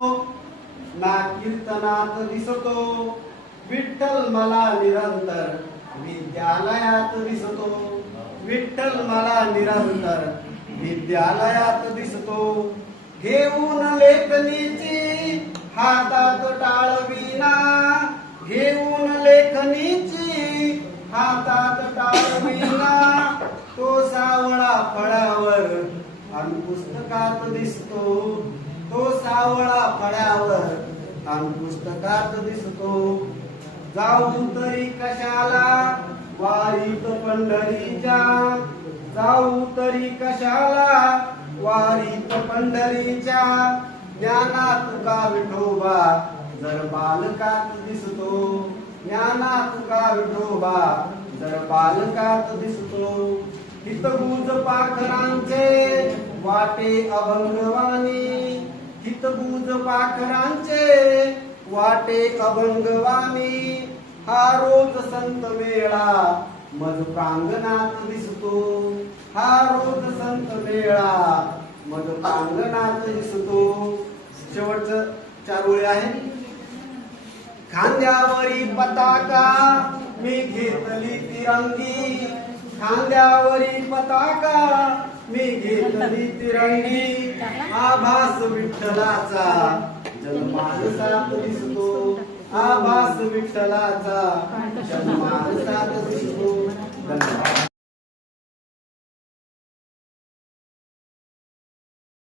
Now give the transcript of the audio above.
ना कीर्तनात दिसतो विठ्ठल मला निरंतर विद्यालयात दिसतो विठ्ठल मला निरंतर विद्यालयात दिसतो घेऊन लेखनीची हातात टाळविना घेऊन लेखनीची हातात टाळविना तो सावळा फळावर आणि पुस्तकात दिसतो तो सावळा फळावर आणि पुस्तकात दिसतो जाऊ तरी कशाला वारीत पंढरीच्या जाऊ तरी कशाला वारीत पंढरीच्या ज्ञानात का विठोबा जर बालकात दिसतो ज्ञानात का विठोबा जर बालकात दिसतो हितगुज पाखरांचे वाटे अभंगवाणी हितगुज पाखरांचे वाटे अभंगवाणी हा रोज संत मेळा मज प्रांगणात दिसतो हा रोज संत मेळा मज प्रांगणात दिसतो शेवटचं 4 ओळी आहे खांद्यावरी पताका मी घेतली तिरंगी खांद्यावरी पताका मी घेतली तिरंगी आभास विठ्ठलाचा जनमानसात दिसतो आभास विठ्ठलाचा जनमानसात दिसतो धन्यवाद